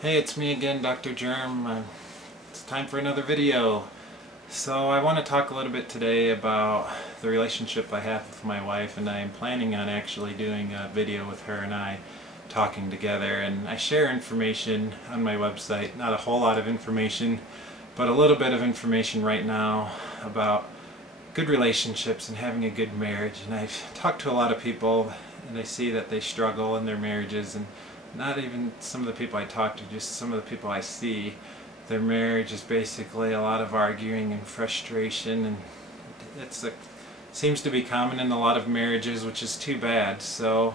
Hey, it's me again, Dr. Germ. It's time for another video. So I want to talk a little bit today about the relationship I have with my wife, and I am planning on actually doing a video with her and I talking together. And I share information on my website, not a whole lot of information, but a little bit of information right now about good relationships and having a good marriage. And I've talked to a lot of people and I see that they struggle in their marriages, and not even some of the people I talk to, just some of the people I see, their marriage is basically a lot of arguing and frustration, and seems to be common in a lot of marriages, which is too bad. So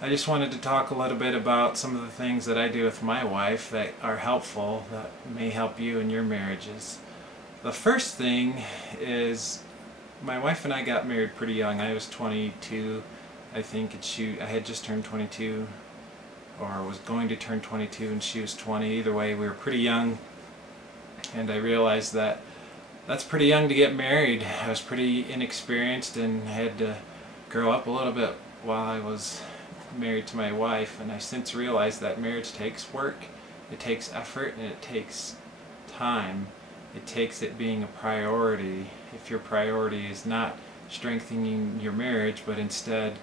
I just wanted to talk a little bit about some of the things that I do with my wife that are helpful, that may help you in your marriages. The first thing is, my wife and I got married pretty young. I was 22, I think, and I had just turned 22, or was going to turn 22, and she was 20. Either way, we were pretty young, and I realized that that's pretty young to get married. I was pretty inexperienced and had to grow up a little bit while I was married to my wife, and I since realized that marriage takes work, it takes effort, and it takes time. It takes it being a priority. If your priority is not strengthening your marriage, but instead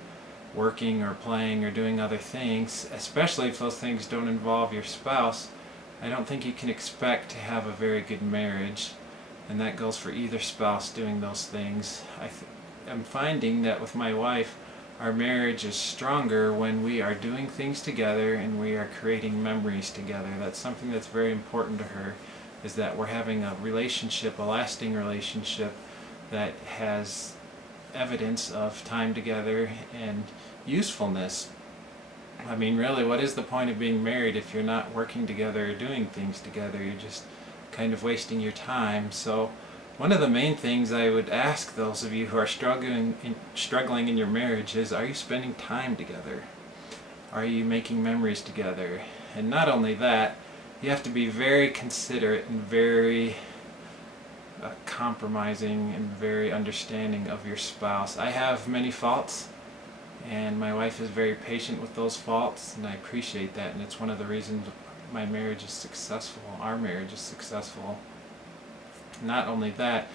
working or playing or doing other things, especially if those things don't involve your spouse, I don't think you can expect to have a very good marriage. And that goes for either spouse doing those things. I'm finding that with my wife, our marriage is stronger when we are doing things together and we are creating memories together. That's something that's very important to her, is that we're having a relationship, a lasting relationship that has evidence of time together and usefulness. I mean, really, what is the point of being married if you're not working together or doing things together? You're just kind of wasting your time. So one of the main things I would ask those of you who are struggling in your marriage is, are you spending time together? Are you making memories together? And not only that, you have to be very considerate and very compromising and very understanding of your spouse. I have many faults, and my wife is very patient with those faults, and I appreciate that, and it's one of the reasons my marriage is successful, our marriage is successful. Not only that,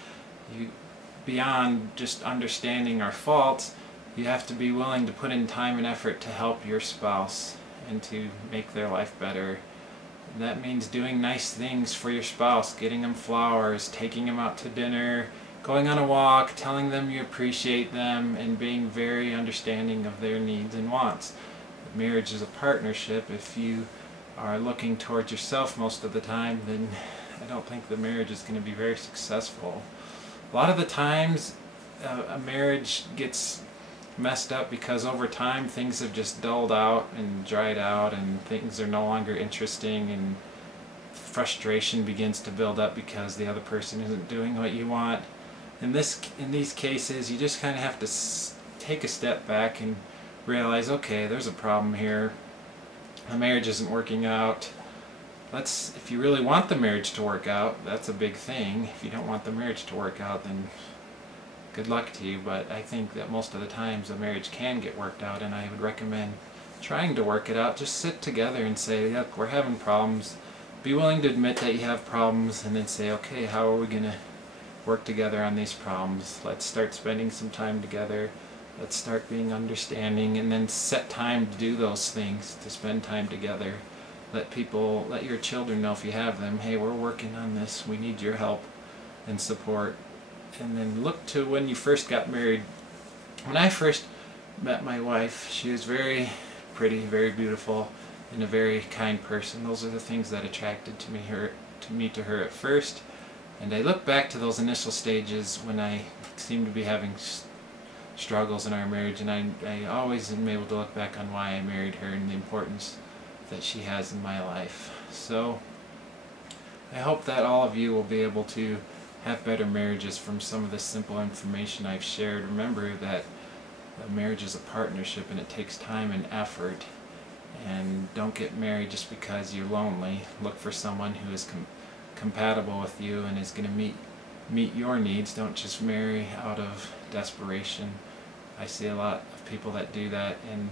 beyond just understanding our faults, you have to be willing to put in time and effort to help your spouse and to make their life better. That means doing nice things for your spouse, getting them flowers, taking them out to dinner, going on a walk, telling them you appreciate them, and being very understanding of their needs and wants. Marriage is a partnership. If you are looking towards yourself most of the time, then I don't think the marriage is going to be very successful. A lot of the times a marriage gets messed up because over time things have just dulled out and dried out, and things are no longer interesting, and frustration begins to build up because the other person isn't doing what you want. In these cases, you just kind of have to take a step back and realize, okay, there's a problem here. The marriage isn't working out. If you really want the marriage to work out, that's a big thing. If you don't want the marriage to work out, then good luck to you. But I think that most of the times a marriage can get worked out, and I would recommend trying to work it out. Just sit together and say, look, we're having problems. Be willing to admit that you have problems, and then say, okay, how are we going to work together on these problems? Let's start spending some time together. Let's start being understanding, and then set time to do those things, to spend time together. Let your children know, if you have them, hey, we're working on this, we need your help and support. And then look to when you first got married. When I first met my wife, she was very pretty, very beautiful, and a very kind person. Those are the things that attracted me to her at first. And I look back to those initial stages when I seemed to be having struggles in our marriage, and I always am able to look back on why I married her and the importance that she has in my life. So I hope that all of you will be able to have better marriages from some of this simple information I've shared. Remember that a marriage is a partnership, and it takes time and effort. And don't get married just because you're lonely. Look for someone who is compatible with you and is going to meet your needs. Don't just marry out of desperation. I see a lot of people that do that, and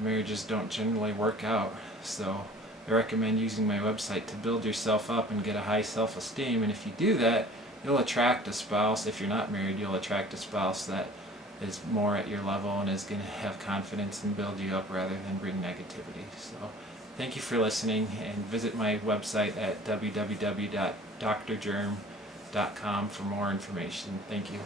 marriages don't generally work out. So I recommend using my website to build yourself up and get a high self-esteem. And if you do that, you'll attract a spouse. If you're not married, you'll attract a spouse that is more at your level and is going to have confidence and build you up rather than bring negativity. So thank you for listening, and visit my website at www.drgerm.com for more information. Thank you.